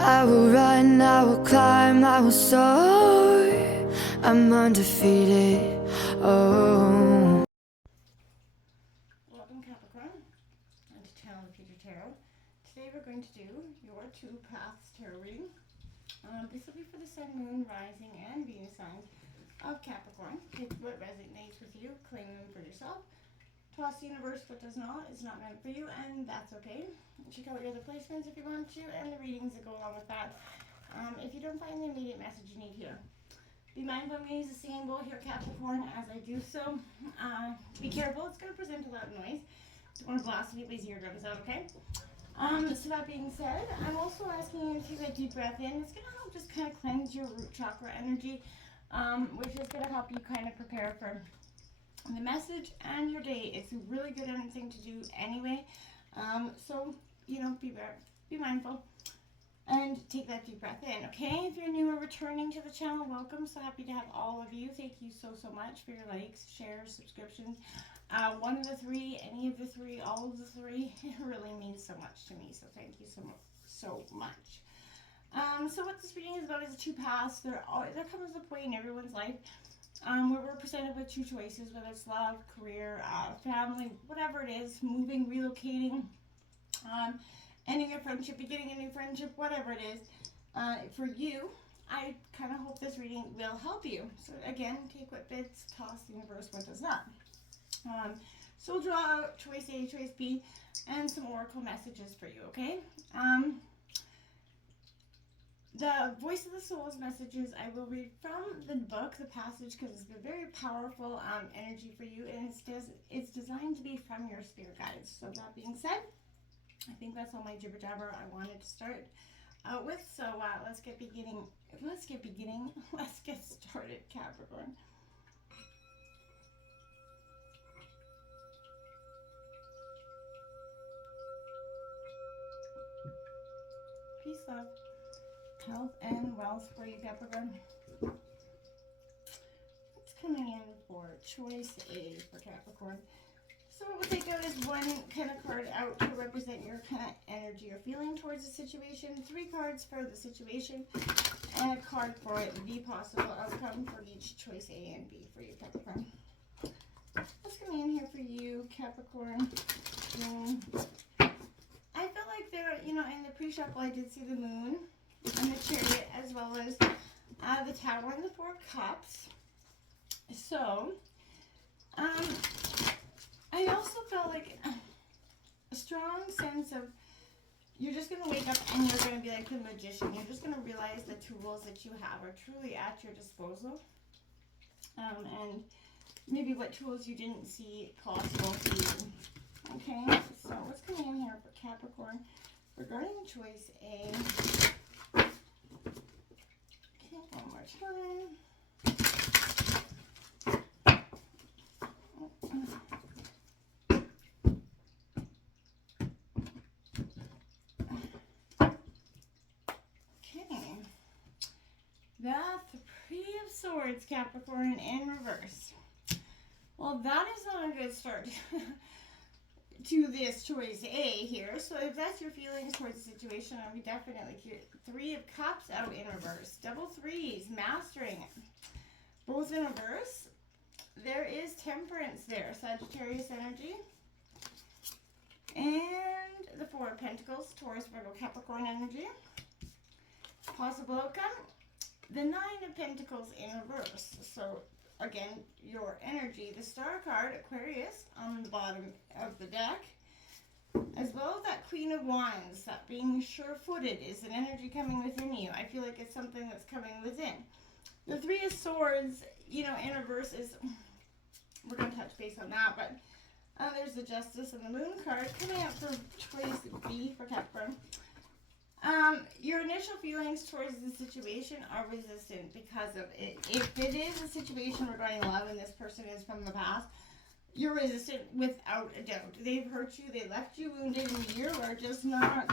I will run, I will climb, I will soar. I'm undefeated. Oh. Welcome Capricorn and to Channel Peter Tarot. Today we're going to do your Two Paths Tarot reading. This will be for the Sun, Moon, Rising, and Venus signs of Capricorn. Take what resonates with you, claim them for yourself. Toss the universe what does not is not meant for you, and that's okay. Check out your other placements if you want to, and the readings that go along with that. If you don't find the immediate message you need here, be mindful I'm going to use the symbol here, Capricorn, as I do so. Be careful, it's going to present a loud noise. Don't want to blast anybody's eardrums out, okay? So that being said, I'm also asking you to take a deep breath in. It's going to help just kind of cleanse your root chakra energy, which is going to help you kind of prepare for the message and your day. It's a really good thing to do anyway. So, you know, be mindful and take that deep breath in, okay? If you're new or returning to the channel, welcome. So happy to have all of you. Thank you so much for your likes, shares, subscriptions. One of the three, any of the three, all of the three, it really means so much to me. So thank you so much. So what this reading is about is two paths. There comes a point in everyone's life where we're presented with two choices, whether it's love, career, family, whatever it is, moving, relocating, ending a friendship, beginning a new friendship, whatever it is. For you, I kind of hope this reading will help you. So again, take what fits, toss the universe what does not. So we'll draw out choice A, choice B, and some oracle messages for you, okay? The Voice of the Soul's messages I will read from the book, the passage, because it's a very powerful energy for you, and it's designed to be from your spirit guides. So that being said, I think that's all my jibber jabber I wanted to start out with. So let's get started, Capricorn. Peace, love, health, and wealth for you, Capricorn. It's coming in for choice A for Capricorn. So what we'll take out is one kind of card out to represent your kind of energy or feeling towards the situation, 3 cards for the situation, and a card for the possible outcome for each choice A and B for you, Capricorn. What's coming in here for you, Capricorn? I feel like there, you know, in the pre-shuffle I did see the Moon and the Chariot, as well as the Tower and the 4 Cups. So, I also felt like a strong sense of you're just going to wake up and you're going to be like the magician. You're just going to realize the tools that you have are truly at your disposal. And maybe what tools you didn't see possible to you. Okay, so what's coming in here for Capricorn regarding choice A? Okay, one more time. Okay, the Three of Swords, Capricorn, in reverse. Well, that is not a good start to this choice A here. So if that's your feelings towards the situation, I would definitely keep 3 of Cups out in reverse. Double threes, mastering it. Both in reverse. There is Temperance there, Sagittarius energy. And the 4 of Pentacles, Taurus, Virgo, Capricorn energy. Possible outcome, the 9 of Pentacles in reverse. So again, your energy, the Star card, Aquarius, on the bottom of the deck, as well as that Queen of Wands, that being sure-footed is an energy coming within you. I feel like it's something that's coming within. The 3 of Swords, you know, in reverse is, we're going to touch base on that, but there's the Justice and the Moon card coming up for choice B for Capricorn. Your initial feelings towards the situation are resistant because of it. If it is a situation regarding love and this person is from the past, you're resistant without a doubt. They've hurt you, they left you wounded, and you are just not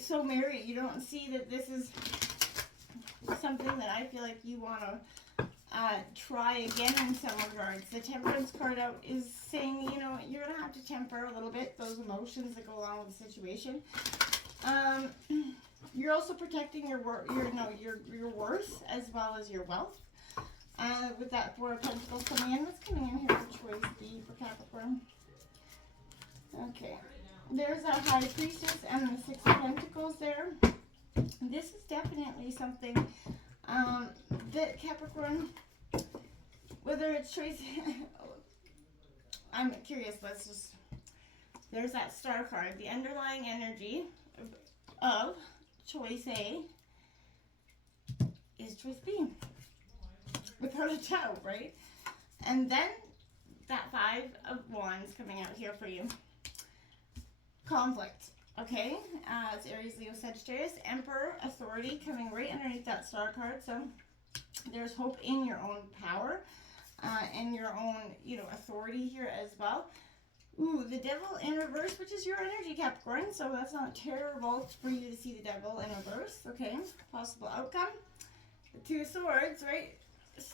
so married. You don't see that this is something that I feel like you want to try again in some regards. The Temperance card out is saying, you know, you're going to have to temper a little bit those emotions that go along with the situation. You're also protecting your worth as well as your wealth. With that Four of Pentacles coming in, what's coming in here for choice B for Capricorn? Okay, there's our High Priestess and the Six of Pentacles there. This is definitely something that Capricorn, whether it's choice, I'm curious, there's that Star card, the underlying energy of choice A is choice B, without a doubt, right? And then that Five of Wands coming out here for you. Conflict, okay? It's Aries, Leo, Sagittarius. Emperor, authority coming right underneath that Star card. So there's hope in your own power and your own, authority here as well. Ooh, the Devil in reverse, which is your energy, Capricorn. So that's not terrible for you to see the Devil in reverse, okay? Possible outcome. The Two of Swords, right?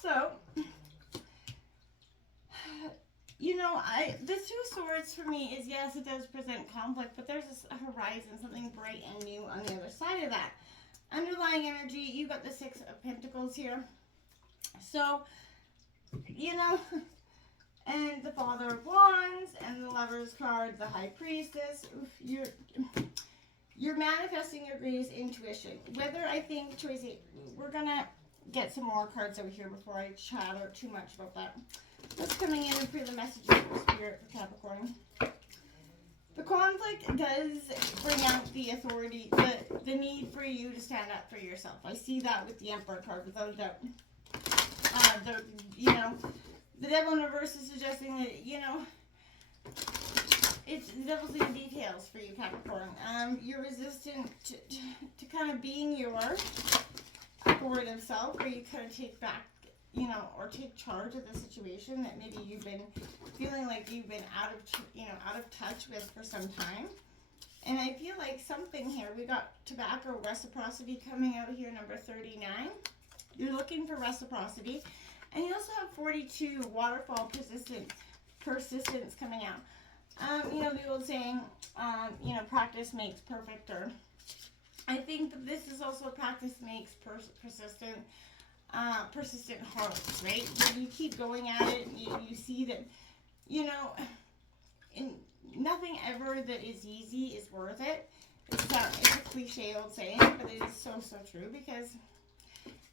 So, the Two of Swords for me is, yes, it does present conflict, but there's a horizon, something bright and new on the other side of that. Underlying energy, you got the Six of Pentacles here. So, and the Father of Wands and the Lover's card, the High Priestess. Oof, you're manifesting your greatest intuition. Whether I think choice 8, we're gonna get some more cards over here before I chatter too much about that. What's coming in for the messages for Spirit for Capricorn? The conflict does bring out the authority, the need for you to stand up for yourself. I see that with the Emperor card, without a doubt. The Devil in reverse is suggesting that, it's the devil's in the details for you, Capricorn. You're resistant to kind of being your authoritative self, where you kind of take back, or take charge of the situation that maybe you've been feeling like you've been out of touch with for some time. And I feel like something here, we got tobacco reciprocity coming out here, number 39. You're looking for reciprocity. And you also have 42, waterfall persistence coming out. The old saying, practice makes perfect, or I think that this is also practice makes persistent hearts, right? When you keep going at it, you see that, nothing ever that is easy is worth it. It's a cliche old saying, but it is so, so true, because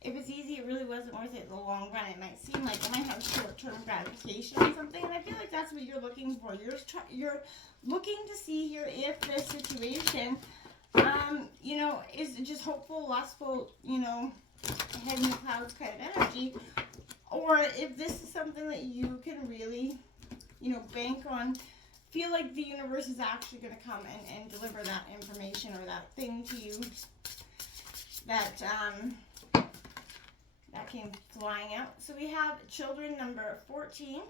if it's easy, it really wasn't worth it in the long run. It might seem like it might have short-term gratification or something, and I feel like that's what you're looking for. You're looking to see here if this situation, is just hopeful, lustful, head in the clouds kind of energy, or if this is something that you can really, bank on, feel like the universe is actually going to come and deliver that information or that thing to you that came flying out. So we have children number 14.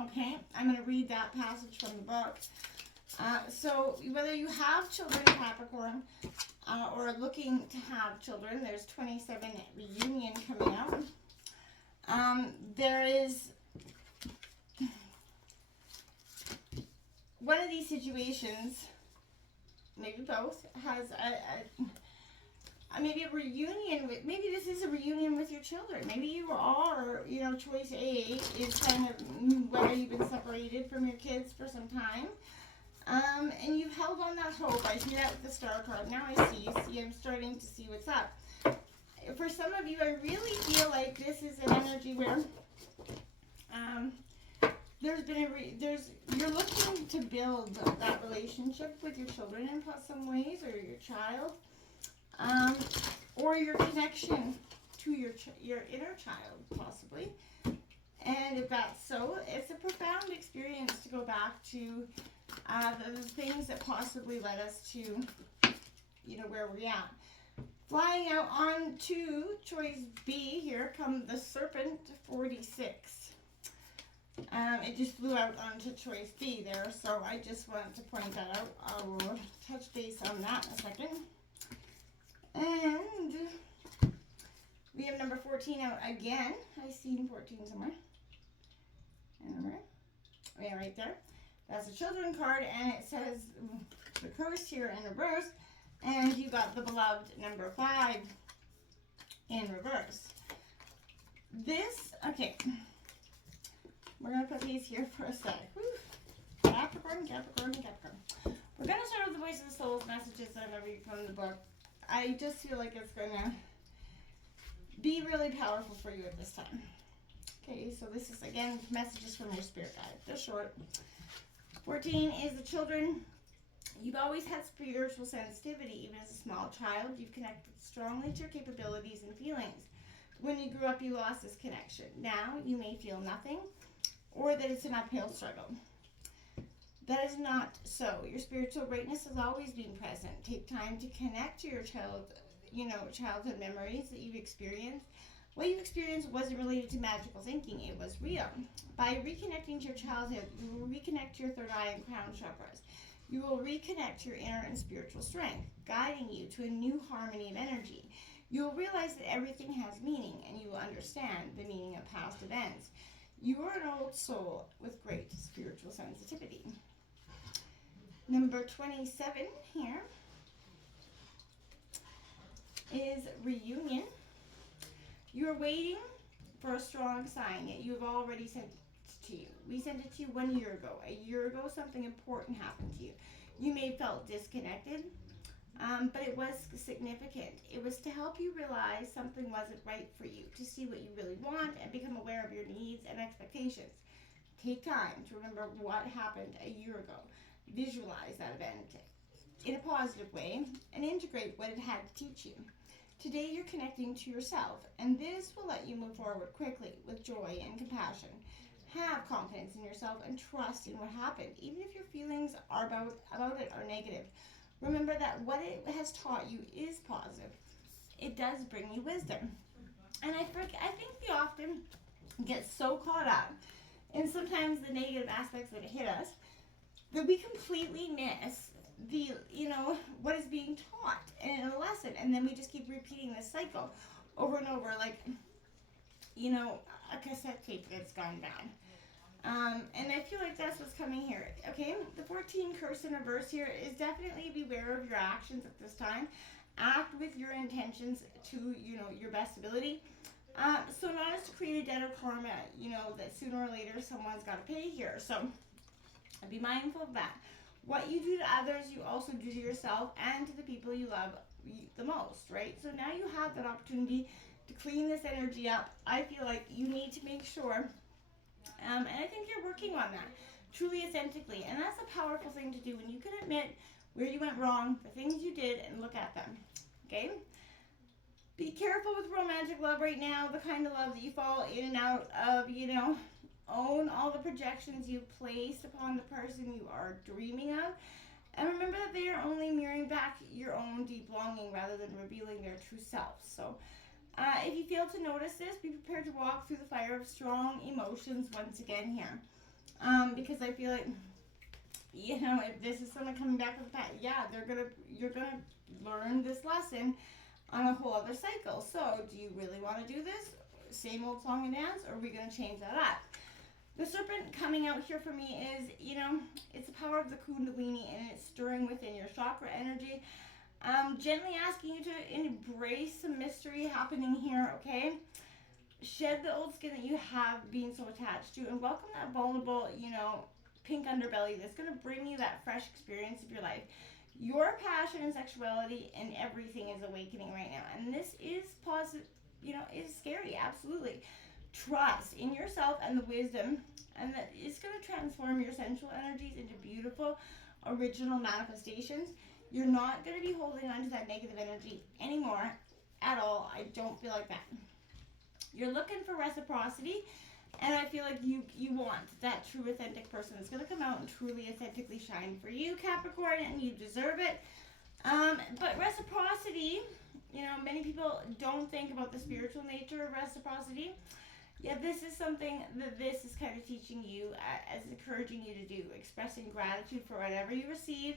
Okay, I'm going to read that passage from the book. So whether you have children, Capricorn, or looking to have children, there's 27 reunion coming out. There is one of these situations, maybe both, has maybe a reunion with, maybe this is a reunion with your children. Maybe you are, choice A is kind of whether you've been separated from your kids for some time. And you've held on that hope. I see that with the Star card. Now I'm starting to see what's up. For some of you, I really feel like this is an energy where you're looking to build that relationship with your children in some ways, or your child. Or your connection to your inner child, possibly. And if that's so, it's a profound experience to go back to the things that possibly led us to, where we're at. Flying out on to choice B, here come the Serpent 46. It just flew out onto choice B there, so I just wanted to point that out. I will touch base on that in a second. And we have number 14 out again. I've seen 14 somewhere. And yeah, right there. That's a children card, and it says the curse here in reverse, and you got the beloved number 5 in reverse. This, okay, we're going to put these here for a sec. Whew. Capricorn, Capricorn, Capricorn. We're going to start with the Voice of the Soul's messages that I'm going to read from the book. I just feel like it's going to be really powerful for you at this time. Okay, so this is, again, messages from your spirit guide. They're short. 14 is the children. You've always had spiritual sensitivity. Even as a small child, you've connected strongly to your capabilities and feelings. When you grew up, you lost this connection. Now, you may feel nothing, or that it's an uphill struggle. That is not so. Your spiritual greatness has always been present. Take time to connect to your childhood memories that you've experienced. What you experienced wasn't related to magical thinking. It was real. By reconnecting to your childhood, you will reconnect to your third eye and crown chakras. You will reconnect your inner and spiritual strength, guiding you to a new harmony of energy. You will realize that everything has meaning, and you will understand the meaning of past events. You are an old soul with great spiritual sensitivity. Number 27 here is reunion. You are waiting for a strong sign, yet you have already sent it to you. We sent it to you 1 year ago. A year ago, something important happened to you. You may have felt disconnected, but it was significant. It was to help you realize something wasn't right for you, to see what you really want and become aware of your needs and expectations. Take time to remember what happened a year ago. Visualize that event in a positive way and integrate what it had to teach you. Today you're connecting to yourself, and this will let you move forward quickly with joy and compassion. Have confidence in yourself and trust in what happened, even if your feelings are about it are negative. Remember that what it has taught you is positive. It does bring you wisdom. And I think we often get so caught up in sometimes the negative aspects that hit us that we completely miss the, what is being taught in a lesson. And then we just keep repeating this cycle over and over, like, a cassette tape that's gone bad. And I feel like that's what's coming here. Okay, the 14 curse in reverse here is definitely beware of your actions at this time. Act with your intentions to, your best ability. So not as to create a debt or karma, that sooner or later someone's got to pay here. So be mindful of that. What you do to others, you also do to yourself and to the people you love the most, right? So now you have that opportunity to clean this energy up. I feel like you need to make sure, and I think you're working on that, truly authentically. And that's a powerful thing to do when you can admit where you went wrong, the things you did, and look at them, okay? Be careful with romantic love right now, the kind of love that you fall in and out of, Own all the projections you've placed upon the person you are dreaming of. And remember that they are only mirroring back your own deep longing rather than revealing their true self. So if you fail to notice this, be prepared to walk through the fire of strong emotions once again here. Because I feel like, if this is someone coming back with the past, you're gonna learn this lesson on a whole other cycle. So do you really want to do this? Same old song and dance, or are we going to change that up? The serpent coming out here for me is, it's the power of the kundalini, and it's stirring within your chakra energy. Gently asking you to embrace some mystery happening here, okay? Shed the old skin that you have been so attached to, and welcome that vulnerable, pink underbelly that's going to bring you that fresh experience of your life. Your passion and sexuality and everything is awakening right now, and this is positive. It's scary, absolutely. Trust in yourself and the wisdom, and that it's going to transform your sensual energies into beautiful, original manifestations. You're not going to be holding on to that negative energy anymore at all. I don't feel like that. You're looking for reciprocity, and I feel like you want that true, authentic person that's going to come out and truly, authentically shine for you, Capricorn, and you deserve it. But reciprocity, many people don't think about the spiritual nature of reciprocity. Yeah, this is something that this is kind of teaching you, as encouraging you to do, expressing gratitude for whatever you receive,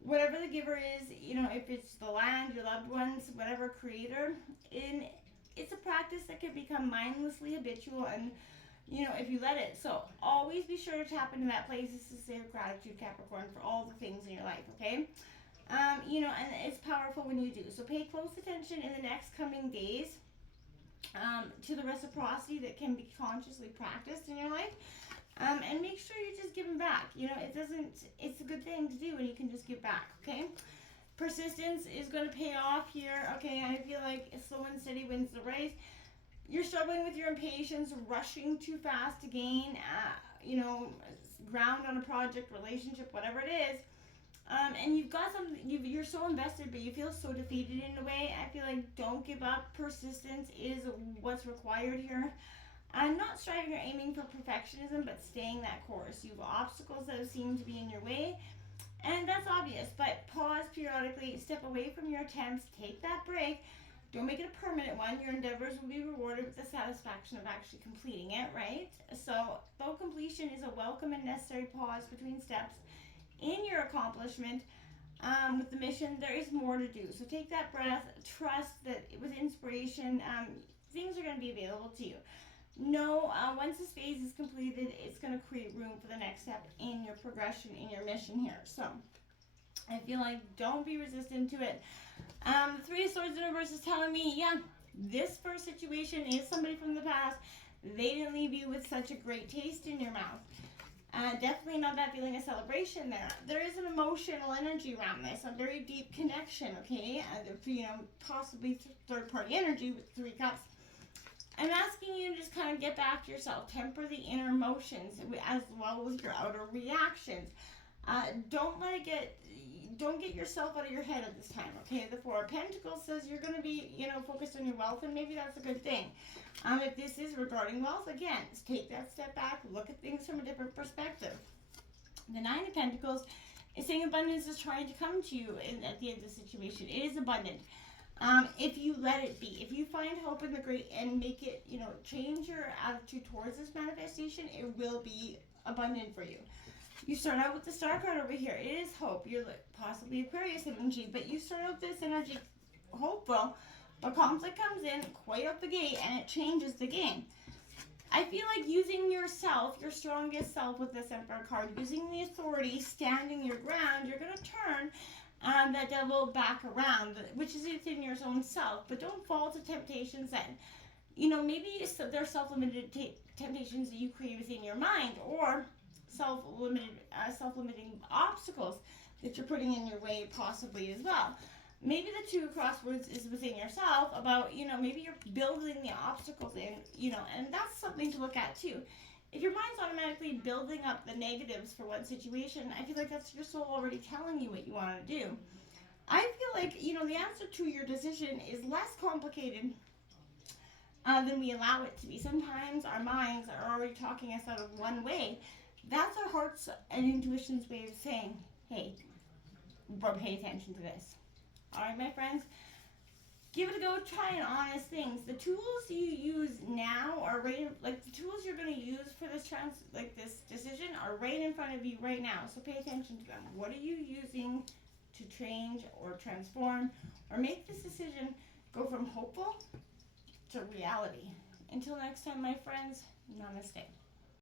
whatever the giver is, if it's the land, your loved ones, whatever creator. It's a practice that can become mindlessly habitual and you know, if you let it. So always be sure to tap into that place. This is say gratitude, Capricorn, for all the things in your life, okay? You know, and it's powerful when you do. So pay close attention in the next coming days to the reciprocity that can be consciously practiced in your life. And make sure you're just giving back. You know, it's a good thing to do when you can just give back, okay? Persistence is going to pay off here, okay? I feel like slow and steady wins the race. You're struggling with your impatience, rushing too fast to gain, you know, ground on a project, relationship, whatever it is. And you've got something, you're so invested, but you feel so defeated in a way. I feel like don't give up. Persistence is what's required here. I'm not striving or aiming for perfectionism, but staying that course. You have obstacles that seem to be in your way, and that's obvious, but pause periodically, step away from your attempts, take that break. Don't make it a permanent one. Your endeavors will be rewarded with the satisfaction of actually completing it, right? So, though completion is a welcome and necessary pause between steps in your accomplishment with the mission, there is more to do. So take that breath, trust that with inspiration, things are going to be available to you. No, once this phase is completed, it's going to create room for the next step in your progression, in your mission here. So I feel like don't be resistant to it. The Three of Swords universe is telling me, yeah, this first situation is somebody from the past. They didn't leave you with such a great taste in your mouth. Definitely not that feeling of celebration there. There is an emotional energy around this, a very deep connection, okay? You know, possibly third-party energy with 3 cups. I'm asking you to just kind of get back to yourself. Temper the inner emotions as well with your outer reactions. Don't get yourself out of your head at this time, okay? The Four of Pentacles says you're going to be, you know, focused on your wealth, and maybe that's a good thing. If this is regarding wealth, again, take that step back, look at things from a different perspective. The Nine of Pentacles is saying abundance is trying to come to you at the end of the situation. It is abundant. If you let it be, if you find hope in the great and make it, you know, change your attitude towards this manifestation, it will be abundant for you. You start out with the Star card over here. It is hope. You're like possibly Aquarius energy, but you start out this energy hopeful, but conflict comes in quite up the gate and it changes the game. I feel like using yourself, your strongest self with this Emperor card, using the authority, standing your ground, you're going to turn that devil back around, which is within your own self. But don't fall to temptations then. You know, maybe they're self-limited temptations that you create within your mind, or self-limiting obstacles that you're putting in your way possibly as well. Maybe the Two of Crosswords is within yourself about, you know, maybe you're building the obstacles in, you know, and that's something to look at too. If your mind's automatically building up the negatives for one situation, I feel like that's your soul already telling you what you want to do. I feel like, you know, the answer to your decision is less complicated than we allow it to be. Sometimes our minds are already talking us out of one way. That's our heart's and intuition's way of saying, hey, pay attention to this. All right, my friends, give it a go. Try an honest things. The tools you use now are right, like the tools you're going to use for this this decision are right in front of you right now. So pay attention to them. What are you using to change or transform or make this decision go from hopeful to reality? Until next time, my friends, namaste.